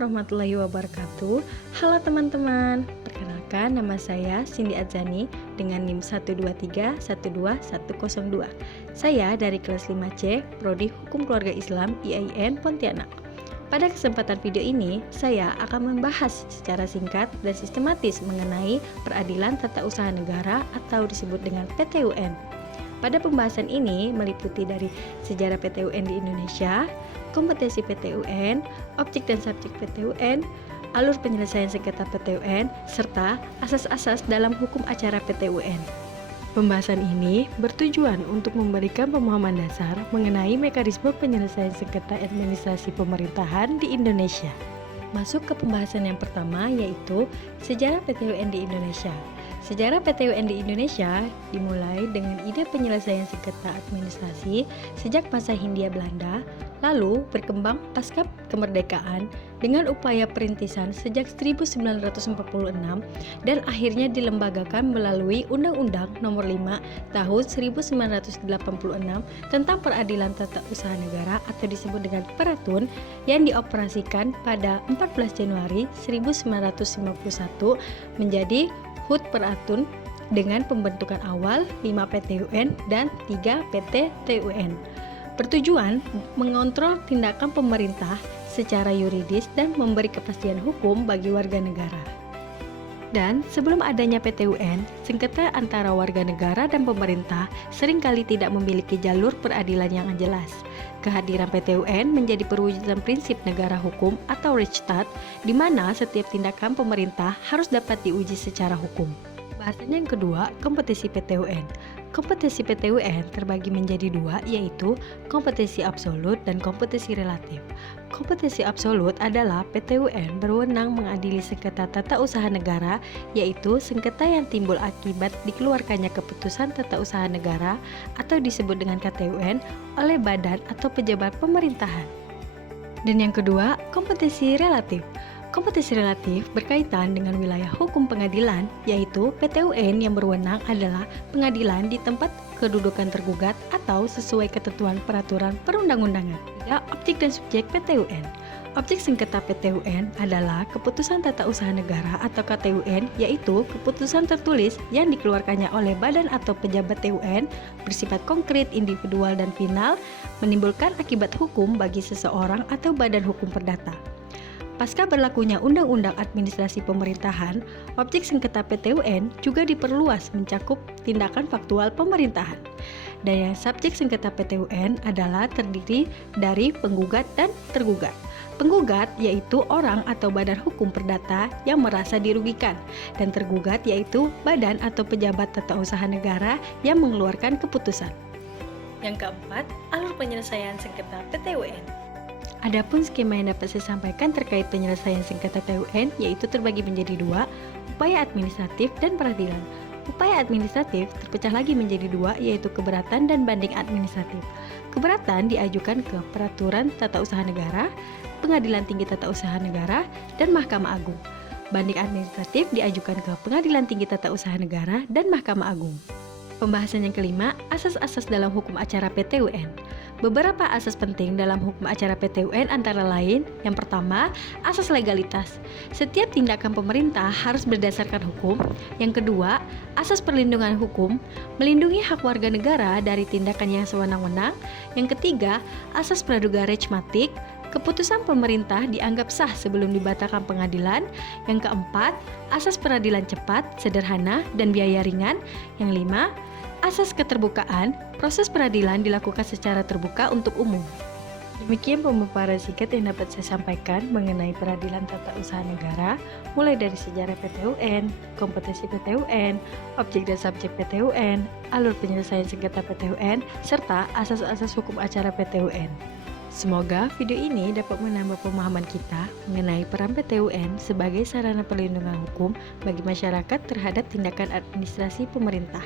warahmatullahi wabarakatuh. Halo teman-teman, perkenalkan nama saya Cindy Adzani dengan NIM 123121102. Saya dari kelas 5C, Prodi Hukum Keluarga Islam IAIN Pontianak. Pada kesempatan video ini, saya akan membahas secara singkat dan sistematis mengenai peradilan tata usaha negara atau disebut dengan PTUN. Pada pembahasan ini meliputi dari sejarah PTUN di Indonesia, kompetensi PTUN, objek dan subjek PTUN, alur penyelesaian sengketa PTUN, serta asas-asas dalam hukum acara PTUN. Pembahasan ini bertujuan untuk memberikan pemahaman dasar mengenai mekanisme penyelesaian sengketa administrasi pemerintahan di Indonesia. Masuk ke pembahasan yang pertama, yaitu sejarah PTUN di Indonesia. Sejarah PTUN di Indonesia dimulai dengan ide penyelesaian sengketa administrasi sejak masa Hindia Belanda, lalu berkembang pasca kemerdekaan dengan upaya perintisan sejak 1946 dan akhirnya dilembagakan melalui Undang-Undang Nomor 5 Tahun 1986 tentang Peradilan Tata Usaha Negara atau disebut dengan Peratun yang dioperasikan pada 14 Januari 1951 menjadi HUT Peratun dengan pembentukan awal 5 PTUN dan 3 PTTUN. Bertujuan mengontrol tindakan pemerintah secara yuridis dan memberi kepastian hukum bagi warga negara. Dan sebelum adanya PTUN, sengketa antara warga negara dan pemerintah seringkali tidak memiliki jalur peradilan yang jelas. Kehadiran PTUN menjadi perwujudan prinsip negara hukum atau Rechtsstaat, di mana setiap tindakan pemerintah harus dapat diuji secara hukum. Bahasan yang kedua, kompetensi PTUN. Kompetensi PTUN terbagi menjadi dua, yaitu kompetensi absolut dan kompetensi relatif. Kompetensi absolut adalah PTUN berwenang mengadili sengketa tata usaha negara, yaitu sengketa yang timbul akibat dikeluarkannya keputusan tata usaha negara atau disebut dengan KTUN oleh badan atau pejabat pemerintahan. Dan yang kedua, kompetensi relatif. Kompetensi relatif berkaitan dengan wilayah hukum pengadilan, yaitu PTUN yang berwenang adalah pengadilan di tempat kedudukan tergugat atau sesuai ketentuan peraturan perundang-undangan. Objek dan subjek PTUN. Objek sengketa PTUN adalah keputusan tata usaha negara atau KTUN, yaitu keputusan tertulis yang dikeluarkannya oleh badan atau pejabat TUN bersifat konkret, individual, dan final, menimbulkan akibat hukum bagi seseorang atau badan hukum perdata. Pasca berlakunya Undang-Undang Administrasi Pemerintahan, objek sengketa PTUN juga diperluas mencakup tindakan faktual pemerintahan. Dan yang subjek sengketa PTUN adalah terdiri dari penggugat dan tergugat. Penggugat yaitu orang atau badan hukum perdata yang merasa dirugikan, dan tergugat yaitu badan atau pejabat tata usaha negara yang mengeluarkan keputusan. Yang keempat, alur penyelesaian sengketa PTUN. Adapun skema yang dapat saya sampaikan terkait penyelesaian sengketa PTUN yaitu terbagi menjadi dua, upaya administratif dan peradilan. Upaya administratif terpecah lagi menjadi dua, yaitu keberatan dan banding administratif. Keberatan diajukan ke Peraturan Tata Usaha Negara, Pengadilan Tinggi Tata Usaha Negara, dan Mahkamah Agung. Banding administratif diajukan ke Pengadilan Tinggi Tata Usaha Negara dan Mahkamah Agung. Pembahasan yang kelima, asas-asas dalam hukum acara PTUN. Beberapa asas penting dalam hukum acara PTUN antara lain, yang pertama, asas legalitas. Setiap tindakan pemerintah harus berdasarkan hukum. Yang kedua, asas perlindungan hukum, melindungi hak warga negara dari tindakan yang sewenang-wenang. Yang ketiga, asas praduga rechmatik, keputusan pemerintah dianggap sah sebelum dibatalkan pengadilan. Yang keempat, asas peradilan cepat, sederhana, dan biaya ringan. Yang lima, asas keterbukaan, proses peradilan dilakukan secara terbuka untuk umum. Demikian pemaparan singkat yang dapat saya sampaikan mengenai peradilan tata usaha negara, mulai dari sejarah PTUN, kompetensi PTUN, objek dan subjek PTUN, alur penyelesaian sengketa PTUN, serta asas-asas hukum acara PTUN. Semoga video ini dapat menambah pemahaman kita mengenai peran PTUN sebagai sarana perlindungan hukum bagi masyarakat terhadap tindakan administrasi pemerintah.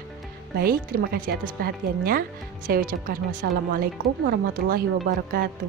Baik, terima kasih atas perhatiannya. Saya ucapkan wassalamualaikum warahmatullahi wabarakatuh.